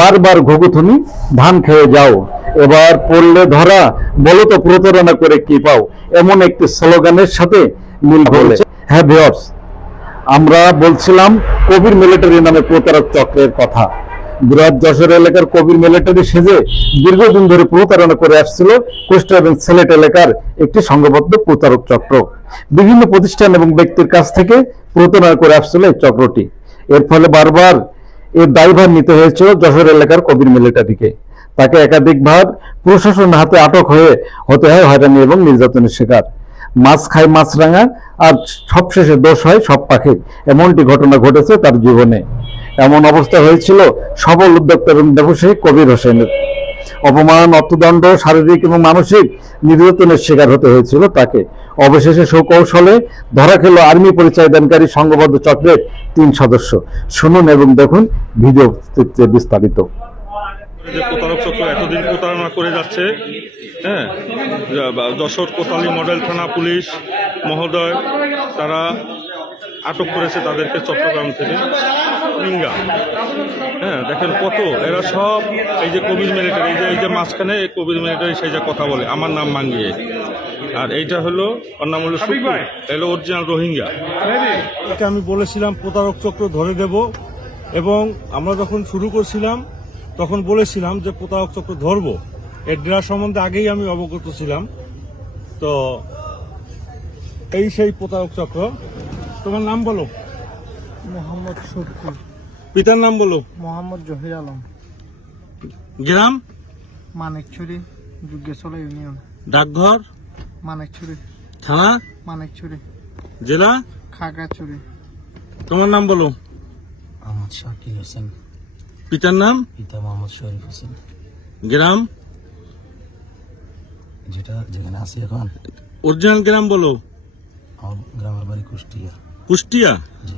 বারবার ঘুঘুথুনি, ধান খেয়ে যাও। এবার পড়লে ধরা, বলো তো প্রতারণা করে কি পাও? এমন একটি স্লোগানের সাথে মিল বলে হ্যাঁ ভিওর্স, আমরা বলছিলাম কবির মিলিটারি নামে প্রতারক চক্রের কথা। বিরাট যশোর এলাকার কবির মিলিটারি সেজে দীর্ঘদিন ধরে প্রতারণা করে আসছিল কুষ্টা এবং সিলেট এলাকার একটি সংঘবদ্ধ প্রতারক চক্র। বিভিন্ন প্রতিষ্ঠান এবং ব্যক্তির কাছ থেকে প্রতারণা করে আসছিল এই চক্রটি। এর ফলে বারবার এর দায়ভার নিতে হয়েছিল যশোর এলাকার কবির মিলিটারিকে তাকে একাধিকবার প্রশাসন হাতে আটক হয়ে হতে হয় হয়রানি এবং নির্যাতনের শিকার। মাছ খায় মাছরাঙা আর সবশেষে দোষ হয় সব পাখি। এমনটি ঘটনা ঘটেছে তার জীবনে। এমন অবস্থা হয়েছিল সবল উদ্যোক্তা এবং ব্যবসায়ী কবির হোসেনের। অপমান অর্থদণ্ড শারীরিক এবং মানসিক নির্যাতনের শিকার হতে হয়েছিল তাকে। অবশেষে সুকৌশলে ধরা খেল আর্মি পরিচয় দানকারী সংঘবদ্ধ চক্রের তিন সদস্য। শুনুন এবং দেখুন ভিডিও বিস্তারিত। প্রতারক চক্র এতদিন প্রতারণা করে যাচ্ছে হ্যাঁ? যশোর কোতালি মডেল থানা পুলিশ, মহোদয়, তারা আটক করেছে তাদেরকে চট্টগ্রাম থেকে। রিঙ্গা হ্যাঁ দেখেন কত এরা সব এই যে কবির মিলিটারি এই যে এই যে মাঝখানে এই কবির মিলিটারি সেই যে কথা বলে আমার নাম মাঙ্গিয়ে। আর এইটা হলো ওর নাম হলো অরিজিনাল রোহিঙ্গা। এটা আমি বলেছিলাম প্রতারক চক্র ধরে দেব এবং আমরা যখন শুরু করছিলাম তখন বলেছিলাম যে প্রতারক চক্র ধরবো। এর ডেরা সম্বন্ধে আগেই আমি অবগত ছিলাম। তো এই সেই প্রতারক চক্র। তোমার নাম বলো। মোহাম্মদ শফি পিতার নাম বলো। মোহাম্মদ জহির আলম। গ্রাম? মানিকছড়ি যুগেশ্বলা ইউনিয়ন। ডাকঘর? মানিকছড়ি। থানা? মানিকছড়ি। জেলা? খাগড়াছড়ি। তোমার নাম বলো। মোহাম্মদ শাকিল হোসেন। পিতার নাম? পিতা মোহাম্মদ শরীফ হোসেন। গ্রাম? যেটা যেখানে আছি এখন। অরিজিনাল গ্রাম বলো। আমার গ্রামের বাড়ি কুষ্টিয়া। কুষ্টিয়া? জি।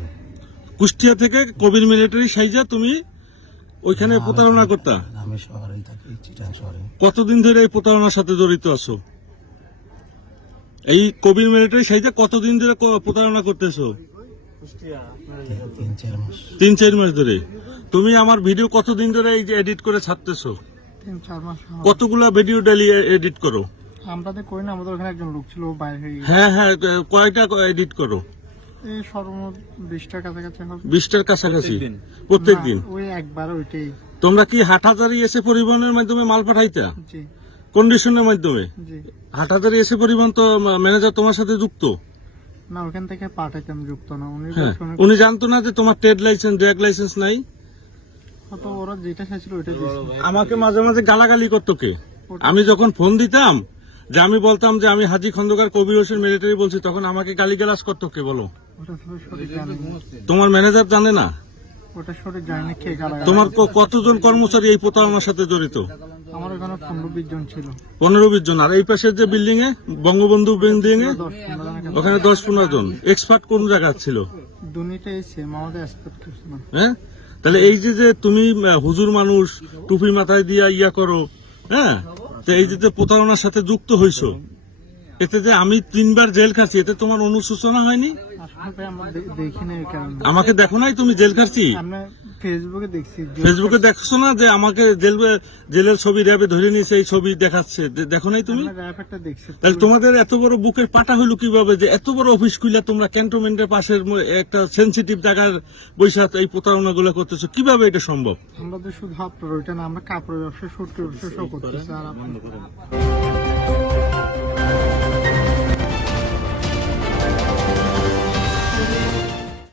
কুষ্টিয়া থেকে কবির মিলিটারি সাইজা তুমি ওইখানে প্রতারণা করতা? আমি শহরেই থাকি চিটাং শহরে। কতদিন ধরে এই প্রতারণার সাথে জড়িত আছো? এই কবির মিলিটারি সাইজে কতদিন ধরে ক- প্রতারণা করতেছো? তিন- চার মাস। ধরে। তুমি আমার ভিডিও কতদিন ধরে এই যে এডিট করে ছাড়তেছো। কতগুলা ভিডিও ডেলি এডিট করো? আমরা তো করি না আমাদের ওখানে একজন লোক ছিল বাইরে হ্যাঁ হ্যাঁ কয়টা এডিট করো? সর্বমোট বিশটার কাছাকাছি হবে। বিশটার কাছাকাছি? প্রত্যেক দিন। না, ওই একবার ওইটাই। তোমরা কি হাটহাজারি এসে পরিবহনের মাধ্যমে মাল পাঠাইতা? জি। কন্ডিশনের মাধ্যমে? জি। হাটহাজারি এসে পরিবহন তো ম্যানেজার তোমার সাথে যুক্ত? না ওখান থেকে পাঠাইতাম যুক্ত না। উনি হ্যাঁ উনি জানতো না যে তোমার ট্রেড লাইসেন্স ড্রাগ লাইসেন্স নাই? হয়তো ওরা যেটা চাইছিল ওইটা আমাকে মাঝে মাঝে গালাগালি করতো কে? আমি যখন ফোন দিতাম যে আমি বলতাম যে আমি হাজি খন্দকার কবির হোসেন মিলিটারি বলছি তখন আমাকে গালিগালাজ করতো কে বলো? তোমার ম্যানেজার জানে না? ওটা সঠিক জানি কে গালা তোমার ক- কতজন কর্মচারী এই প্রতারণার সাথে জড়িত? আমার ওখানে পনেরো বিশ জন ছিল। পনেরো বিশ জন। আর এই পাশের যে বিল্ডিং এ বঙ্গবন্ধু বিল্ডিং এ দশ পনেরো ওখানে দশ পনেরো জন। এক্সপার্ট কোন জায়গা ছিল? দুনিটাই সেম আমাদের এক্সপেক্ট করছে হ্যাঁ? তাহলে এই যে যে তুমি আহ, হুজুর মানুষ টুপি মাথায় দিয়া ইয়া করো হ্যাঁ? তো এই যে যে প্রতারণার সাথে যুক্ত হইছো এতে যে আমি তিনবার জেল খাচ্ছি এতে তোমার অনুশোচনা হয়নি? আমাকে দেখো নাই তুমি জেল খাচ্ছি? ফেসবুকে দেখছি ফেসবুকে দেখছ না যে আমাকে জেল জেলের ছবি র্যাবে ধরে নিয়েছে এই ছবি দেখাচ্ছে? দেখো নাই তুমি? তাহলে তোমাদের এত বড় বুকের পাটা হলো কীভাবে যে এত বড় অফিস খুলে তোমরা ক্যান্টনমেন্টের পাশের একটা সেন্সিটিভ জায়গার বৈশাখ এই প্রতারণা গুলো করতেছো? কীভাবে এটা সম্ভব? আমরা তো শুধু আপনার ওইটা না আমরা কাপড়ের ব্যবসা ব্যবসা সব করতেছি